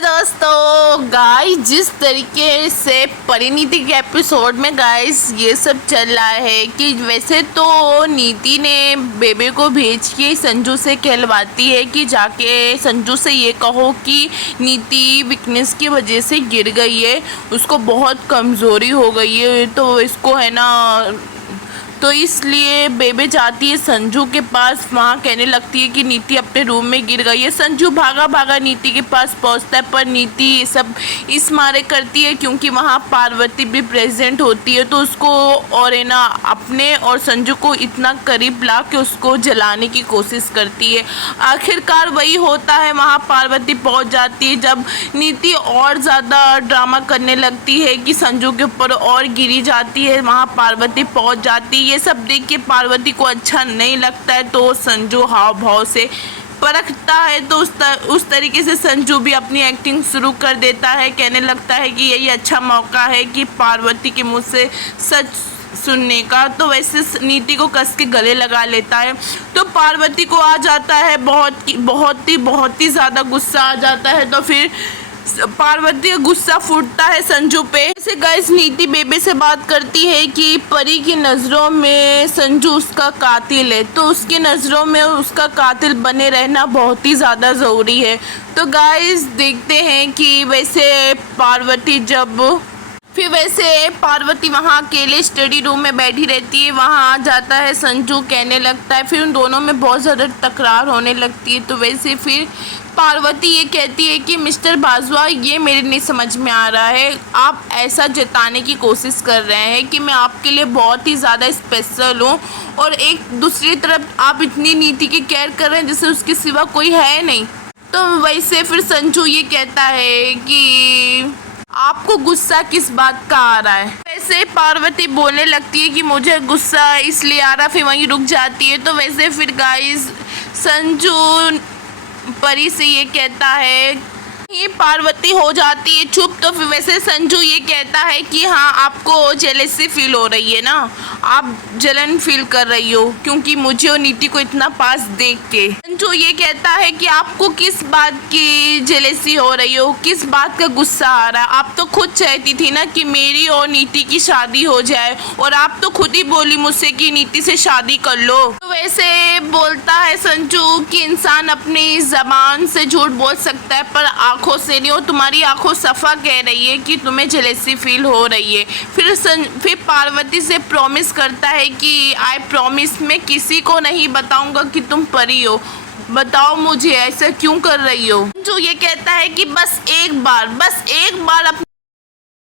दोस्तों गाइस, जिस तरीके से परिणीति के एपिसोड में गाइस ये सब चल रहा है कि वैसे तो नीति ने बेबे को भेज के संजू से कहलवाती है कि जाके संजू से ये कहो कि नीति वीकनेस की वजह से गिर गई है, उसको बहुत कमज़ोरी हो गई है, तो इसको है ना, तो इसलिए बेबे जाती है संजू के पास। वहाँ कहने लगती है कि नीति अपने रूम में गिर गई है। संजू भागा भागा नीति के पास पहुँचता है, पर नीति ये सब इस मारे करती है क्योंकि वहाँ पार्वती भी प्रेजेंट होती है, तो उसको और है ना अपने और संजू को इतना करीब ला के उसको जलाने की कोशिश करती है। आखिरकार वही होता है, वहाँ पार्वती पहुँच जाती है। जब नीति और ज़्यादा ड्रामा करने लगती है कि संजू के ऊपर और गिरी जाती है, वहाँ पार्वती पहुँच जाती है। ये सब देख के पार्वती को अच्छा नहीं लगता है, तो संजू हाव भाव से परखता है, तो उस तरीके से संजू भी अपनी एक्टिंग शुरू कर देता है। कहने लगता है कि यही अच्छा मौका है कि पार्वती के मुंह से सच सुनने का, तो वैसे नीति को कस के गले लगा लेता है। तो पार्वती को आ जाता है बहुत ही ज़्यादा गुस्सा आ जाता है, तो फिर पार्वती का गुस्सा फूटता है संजू पे। ऐसे गाइस नीति बेबे से बात करती है कि परी की नज़रों में संजू उसका कातिल है, तो उसकी नज़रों में उसका कातिल बने रहना बहुत ही ज़्यादा ज़रूरी है। तो गाइस देखते हैं कि वैसे पार्वती वहाँ अकेले स्टडी रूम में बैठी रहती है। वहाँ आ जाता है संजू, कहने लगता है, फिर उन दोनों में बहुत ज़्यादा तकरार होने लगती है। तो वैसे फिर पार्वती ये कहती है कि मिस्टर बाजवा, ये मेरे नहीं समझ में आ रहा है, आप ऐसा जताने की कोशिश कर रहे हैं कि मैं आपके लिए बहुत ही ज़्यादा स्पेशल हूँ, और एक दूसरी तरफ आप इतनी नीति की केयर कर रहे हैं जैसे उसके सिवा कोई है नहीं। तो वैसे फिर संजू ये कहता है कि आपको गुस्सा किस बात का आ रहा है। वैसे पार्वती बोलने लगती है कि मुझे गुस्सा इसलिए आ रहा, फिर वहीं रुक जाती है। तो वैसे फिर गाइस संजू परी से ये कहता है, ये पार्वती हो जाती है चुप। तो फिर वैसे संजू ये कहता है कि हाँ, आपको जेलसी फील हो रही है ना, आप जलन फील कर रही हो क्योंकि मुझे और नीति को इतना पास देख के। संजू ये कहता है कि आपको किस बात की जेलसी हो रही हो, किस बात का गुस्सा आ रहा है, आप तो खुद चाहती थी ना कि मेरी और नीति की शादी हो जाए, और आप तो खुद ही बोली मुझसे कि नीति से शादी कर लो। तो वैसे बोलता है संजू कि इंसान अपनी जबान से झूठ बोल सकता है पर आंखों से नहीं, और तुम्हारी आंखों सफ़ा कह रही है कि तुम्हें जेलसी फील हो रही है। फिर पार्वती से प्रॉमिस करता है कि आई प्रॉमिस, मैं किसी को नहीं बताऊंगा कि तुम परी हो, बताओ मुझे ऐसा क्यों कर रही हो। जो ये कहता है कि बस एक बार